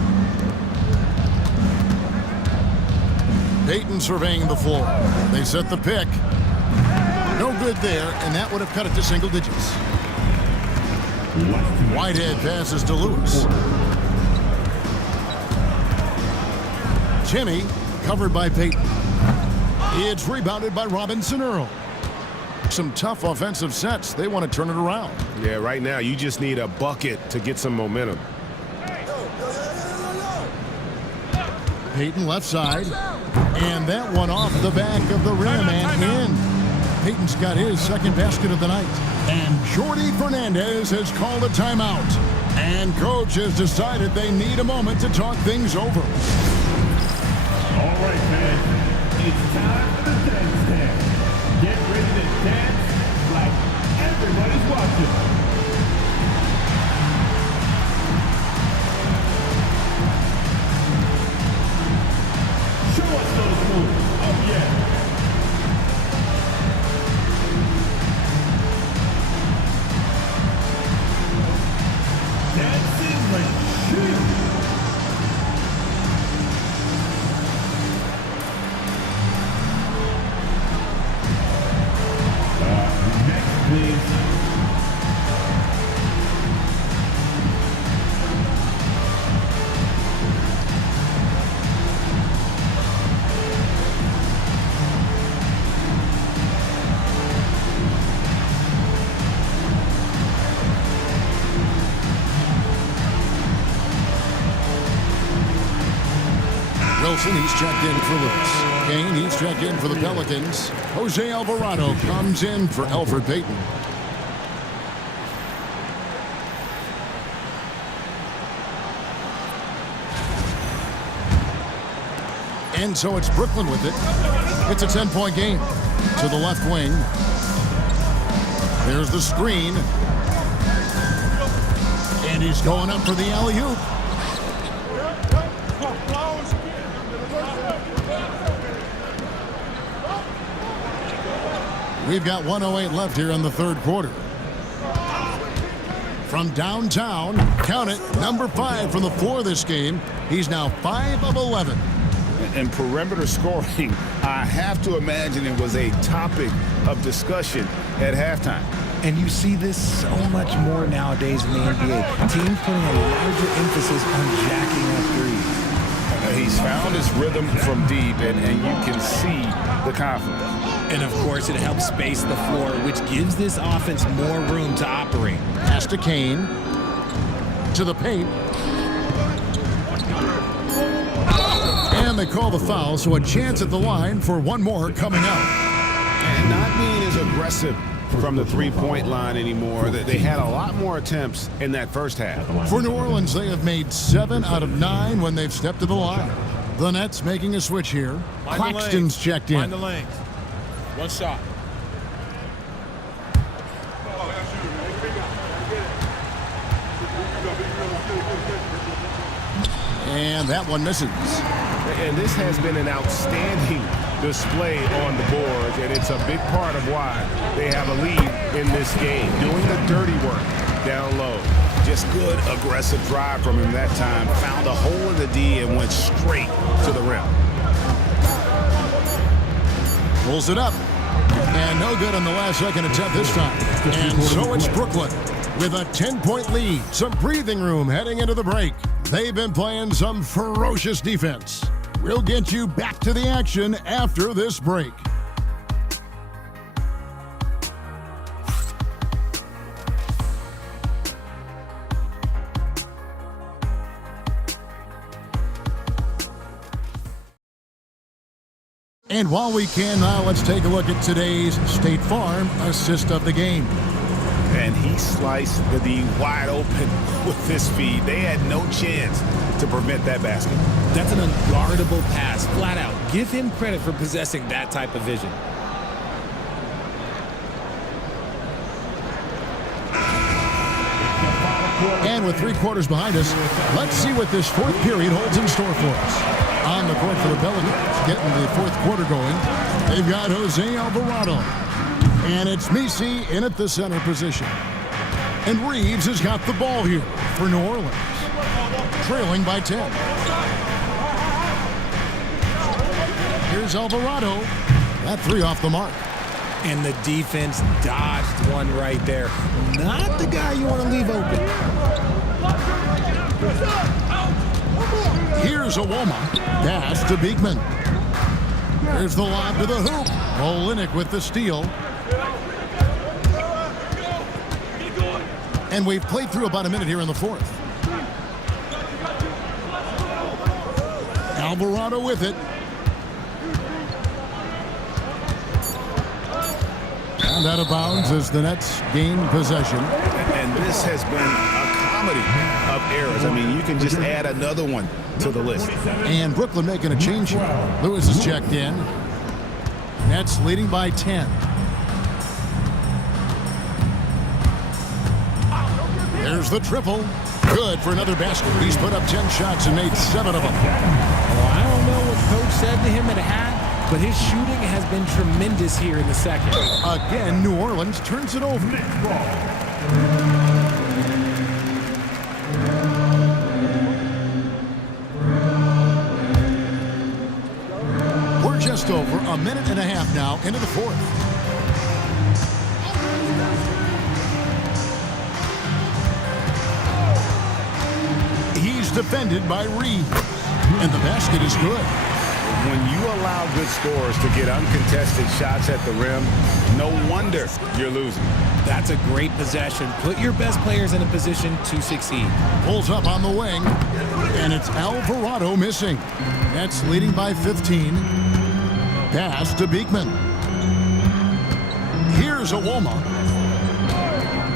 Payton surveying the floor. They set the pick. No good there, and that would have cut it to single digits. Whitehead passes to Lewis. Timmy covered by Payton. It's rebounded by Robinson Earl. Some tough offensive sets. They want to turn it around. Yeah, right now you just need a bucket to get some momentum. Payton left side. And that one off the back of the rim and in. Payton's got his second basket of the night. And Jordi Fernandez has called a timeout. And coach has decided they need a moment to talk things over. All right, man. It's time for the dance stand. Get ready to dance like everybody's watching. Show us those moves. Oh, yeah. Dancing like shit. Next, please. Wilson, he's checked in for Lewis. Kane, he's checked in for the Pelicans. Jose Alvarado comes in for Elfrid Payton. And so it's Brooklyn with it. It's a 10-point game. To the left wing. There's the screen. And he's going up for the alley-oop. We've got 1:08 left here in the third quarter. From downtown, count it, number 5 from the floor this game. He's now 5 of 11. And perimeter scoring, I have to imagine it was a topic of discussion at halftime. And you see this so much more nowadays in the NBA. Teams putting a larger emphasis on jacking up threes. He's found his rhythm from deep, and you can see the confidence. And, of course, it helps space the floor, which gives this offense more room to operate. Pass to Kane. To the paint. And they call the foul, so a chance at the line for one more coming up. And not being as aggressive from the three-point line anymore. They had a lot more attempts in that first half. For New Orleans, they have made 7 out of 9 when they've stepped to the line. The Nets making a switch here. Claxton's checked in. Mind the lanes. One shot. And that one misses. And this has been an outstanding display on the boards, and it's a big part of why they have a lead in this game. Doing the dirty work down low. Just good, aggressive drive from him that time. Found a hole in the D and went straight to the rim. Pulls it up. And no good on the last second attempt this time. And so it's Brooklyn with a 10-point lead. Some breathing room heading into the break. They've been playing some ferocious defense. We'll get you back to the action after this break. And while we can now, let's take a look at today's State Farm assist of the game. And he sliced the D wide open with his feed. They had no chance to prevent that basket. That's an unguardable pass, flat out. Give him credit for possessing that type of vision. And with 3 quarters behind us, let's see what this fourth period holds in store for us. On the court for the Pelicans, getting the fourth quarter going, they've got Jose Alvarado. And it's Misi in at the center position. And Reeves has got the ball here for New Orleans, trailing by 10. Here's Alvarado. That 3 off the mark. And the defense dodged one right there. Not the guy you want to leave open. Here's Awoma. Pass to Beekman. There's the lob to the hoop. Olenek with the steal. And we've played through about a minute here in the fourth. Alvarado with it. And out of bounds as the Nets gain possession. And this has been a comedy of errors. I mean, you can just add another one to the list. And Brooklyn making a change here. Lewis is checked in. Nets leading by 10. There's the triple. Good for another basket. He's put up 10 shots and made 7 of them. Well, I don't know what coach said to him at half, but his shooting has been tremendous here in the second. Again, New Orleans turns it over. We're just over a minute and a half now into the fourth. He's defended by Reed, and the basket is good. When you allow good scorers to get uncontested shots at the rim, no wonder you're losing. That's a great possession. Put your best players in a position to succeed. Pulls up on the wing, and it's Alvarado missing. That's leading by 15. Pass to Beekman. Here's Awoma.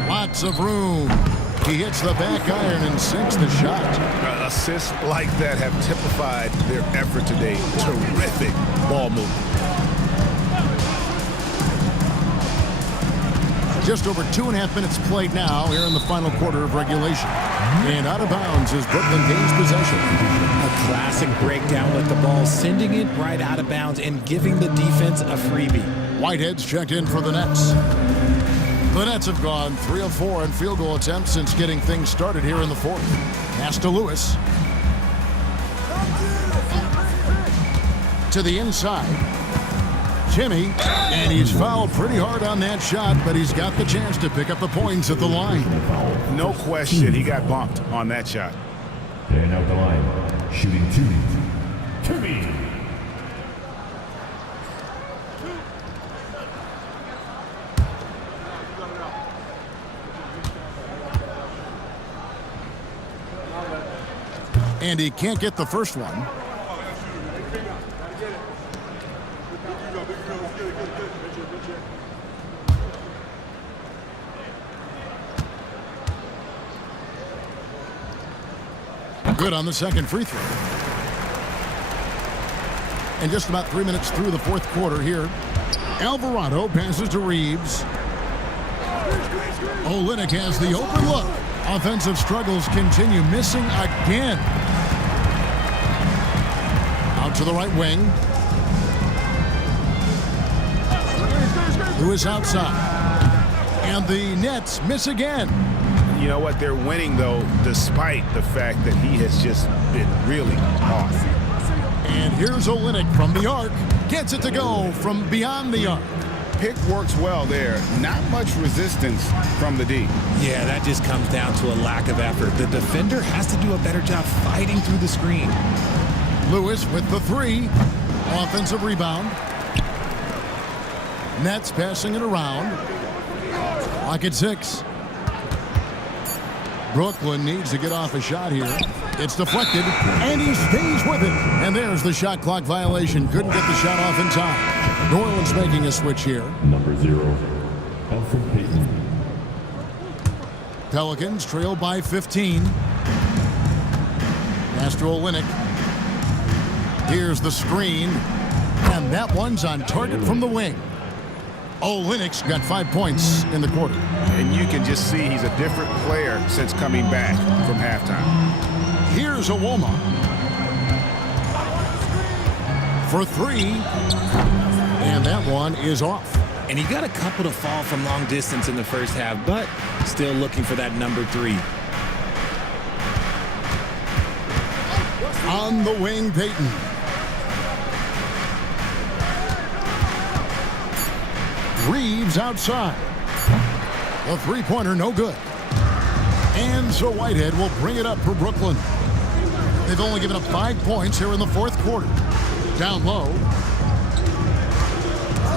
Lots of room. He hits the back iron and sinks the shot. Assists like that have typified their effort today. Terrific ball movement. Just over 2.5 minutes played now here in the final quarter of regulation. And out of bounds as Brooklyn gains possession. A classic breakdown with the ball, sending it right out of bounds and giving the defense a freebie. Whitehead's checked in for the Nets. The Nets have gone 3 of 4 in field goal attempts since getting things started here in the fourth. Pass to Lewis. to the inside. Jimmy, and he's fouled pretty hard on that shot, but he's got the chance to pick up the points at the line. No question, he got bumped on that shot. And out the line, shooting two. Timmy. And he can't get the first one. Good on the second free throw. And just about 3 minutes through the fourth quarter here. Alvarado passes to Reeves. Olynyk has the open look. Offensive struggles continue, missing again. Out to the right wing. Lewis outside. And the Nets miss again. You know what? They're winning, though, despite the fact that he has just been really off. And here's Olynyk from the arc. Gets it to go from beyond the arc. Pick works well there. Not much resistance from the D. Yeah, that just comes down to a lack of effort. The defender has to do a better job fighting through the screen. Lewis with the three. Offensive rebound. Nets passing it around. Clock at 6. Brooklyn needs to get off a shot here. It's deflected, and he stays with it. And there's the shot clock violation. Couldn't get the shot off in time. New Orleans making a switch here. Number 0, Elfrid Payton. Pelicans trail by 15. Pass to Olynyk. Here's the screen. And that one's on target from the wing. Olynyk's got 5 points in the quarter. And you can just see he's a different player since coming back from halftime. Here's Awoma for 3. And that one is off. And he got a couple to fall from long distance in the first half, but still looking for that number 3. On the wing, Payton. Reeves outside. The three-pointer, no good. And so Whitehead will bring it up for Brooklyn. They've only given up 5 points here in the fourth quarter. Down low.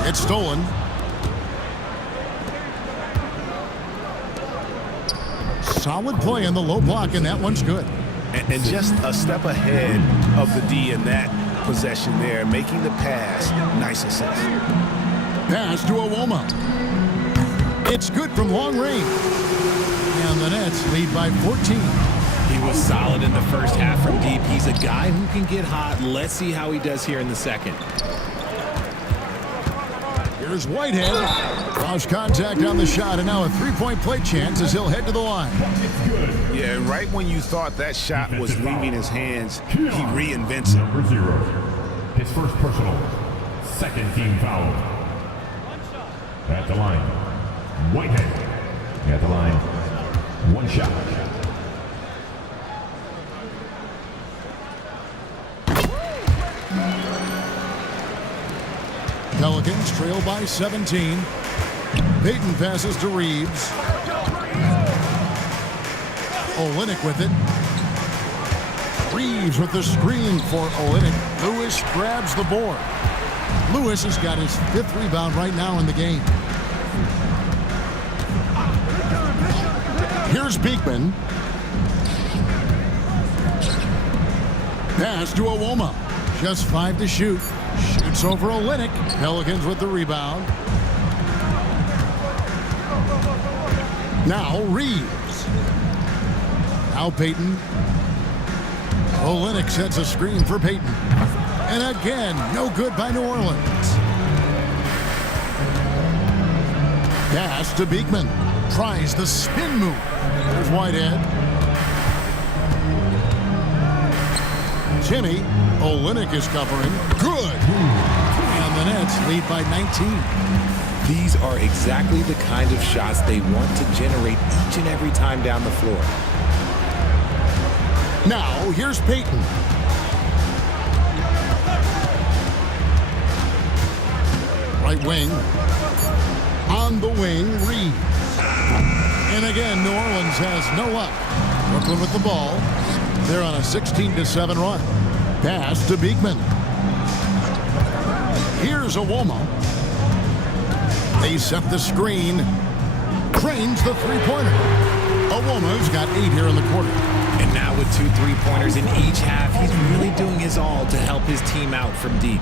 It's stolen. Solid play in the low block, and that one's good. And just a step ahead of the D in that possession there, making the pass. Nice assist. Pass to Awoma. It's good from long range. And the Nets lead by 14. He was solid in the first half from deep. He's a guy who can get hot. Let's see how he does here in the second. Here's Whitehead. Cross contact on the shot, and now a three-point play chance as he'll head to the line. Yeah, and right when you thought that shot was leaving his hands, he reinvents it. Number 0, his first personal, second team foul. At the line, Whitehead. At the line, 1 shot. Pelicans trail by 17. Payton passes to Reeves. Olynyk with it. Reeves with the screen for Olynyk. Lewis grabs the board. Lewis has got his 5th rebound right now in the game. Here's Beekman. Pass to Awoma. Just 5 to shoot. Shoots over Olynyk. Pelicans with the rebound. Now Reeves. Now Payton. Olynyk sets a screen for Payton. And again, no good by New Orleans. Pass to Beekman. Tries the spin move. There's Whitehead. Jimmy. Olynyk is covering. Good. And the Nets lead by 19. These are exactly the kind of shots they want to generate each and every time down the floor. Now, here's Payton. Right wing. On the wing, Reed. And again, New Orleans has no luck. Brooklyn with the ball. They're on a 16-7 run. Pass to Beekman. Here's Awoma. They set the screen. Cranes the three-pointer. Awoma's got 8 here in the quarter. And now with 2 3-pointers in each half, he's really doing his all to help his team out from deep.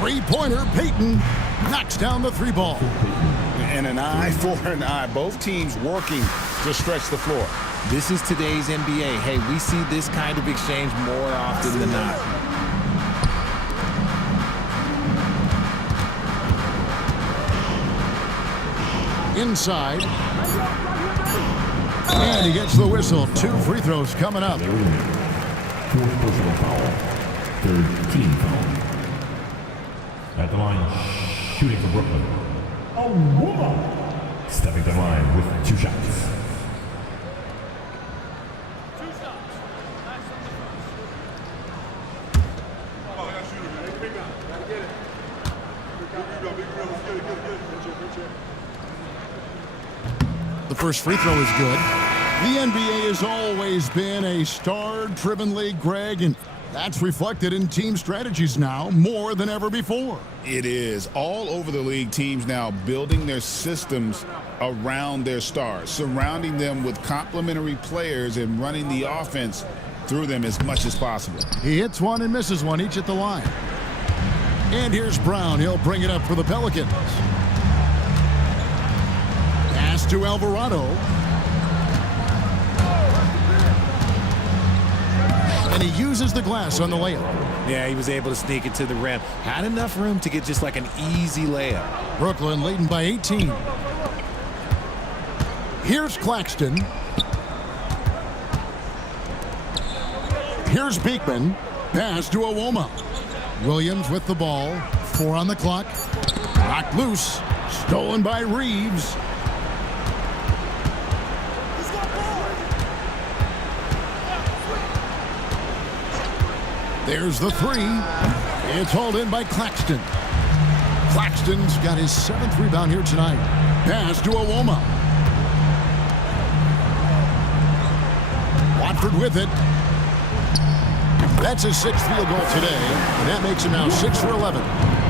Three-pointer, Payton knocks down the 3-ball. And an eye for an eye. Both teams working to stretch the floor. This is today's NBA. Hey, we see this kind of exchange more often than not. Inside. And he gets the whistle. 2 free throws coming up. 4th personal foul. 3rd team foul. At the line, shooting for Brooklyn. Stepping to the line with 2 shots. The first free throw is good. The NBA has always been a star-driven league, Greg, and that's reflected in team strategies now more than ever before. It is. All over the league, teams now building their systems around their stars, surrounding them with complementary players and running the offense through them as much as possible. He hits one and misses one, each at the line. And here's Brown. He'll bring it up for the Pelicans. Pass to Alvarado. And he uses the glass on the layup. Yeah, he was able to sneak it to the rim. Had enough room to get just like an easy layup. Brooklyn leading by 18. Here's Claxton. Here's Beekman. Pass to Awoma. Williams with the ball. 4 on the clock. Knocked loose. Stolen by Reeves. There's the 3. It's hauled in by Claxton. Claxton's got his 7th rebound here tonight. Pass to Awoma. Watford with it. That's his 6th field goal today, and that makes him now 6 for 11.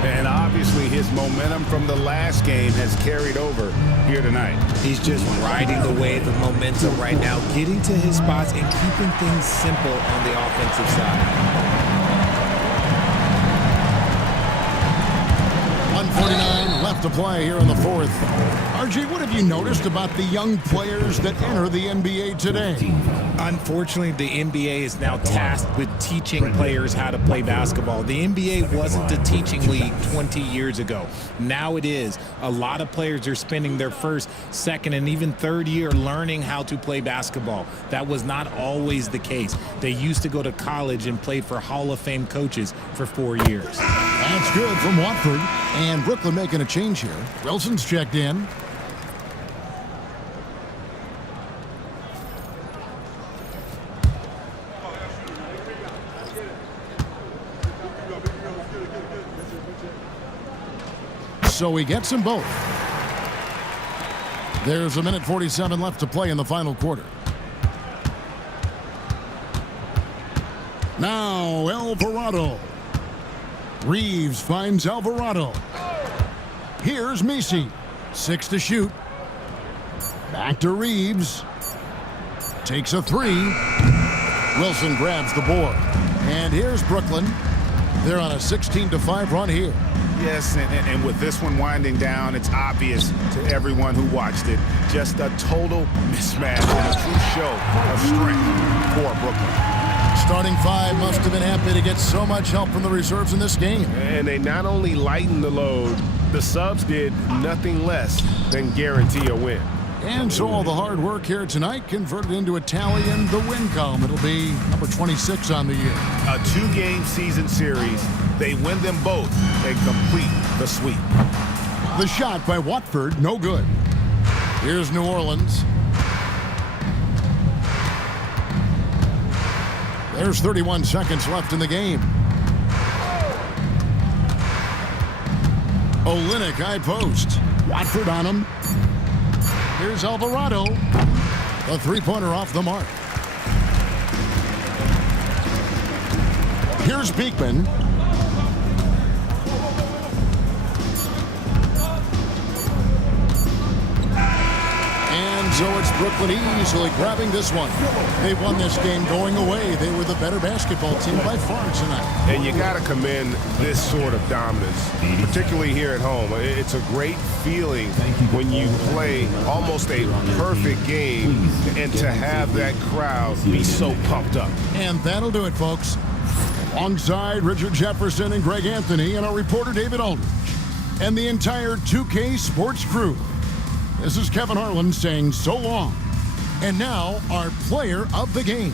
And obviously his momentum from the last game has carried over here tonight. He's just riding the wave of momentum right now, getting to his spots and keeping things simple on the offensive side. 1:49 left to play here in the 4th. RG, what have you noticed about the young players that enter the NBA today? Unfortunately, the NBA is now tasked with teaching players how to play basketball. The NBA wasn't a teaching league 20 years ago. Now it is. A lot of players are spending their 1st, 2nd, and even 3rd year learning how to play basketball. That was not always the case. They used to go to college and play for Hall of Fame coaches for 4 years. That's good from Watford. And Brooklyn making a change here. Wilson's checked in. So he gets them both. There's 1:47 left to play in the final quarter. Now Alvarado. Reeves finds Alvarado. Here's Messi. 6 to shoot. Back to Reeves. Takes a 3. Wilson grabs the board. And here's Brooklyn. They're on a 16-5 run here. Yes, and with this one winding down, it's obvious to everyone who watched it. Just a total mismatch and a true show of strength for Brooklyn. Starting 5 must have been happy to get so much help from the reserves in this game. And they not only lightened the load, the subs did nothing less than guarantee a win. And so all the hard work here tonight converted into a tally in the win column. It'll be number 26 on the year. A 2-game season series. They win them both and complete the sweep. The shot by Watford, no good. Here's New Orleans. There's 31 seconds left in the game. Olynyk high post. Watford on him. Here's Alvarado. The three-pointer off the mark. Here's Beekman. And so it's Brooklyn easily grabbing this one. They won this game going away. They were the better basketball team by far tonight. And you got to commend this sort of dominance, particularly here at home. It's a great feeling when you play almost a perfect game and to have that crowd be so pumped up. And that'll do it, folks. Alongside Richard Jefferson and Greg Anthony and our reporter David Aldridge and the entire 2K Sports crew, this is Kevin Harlan saying so long. And now our player of the game.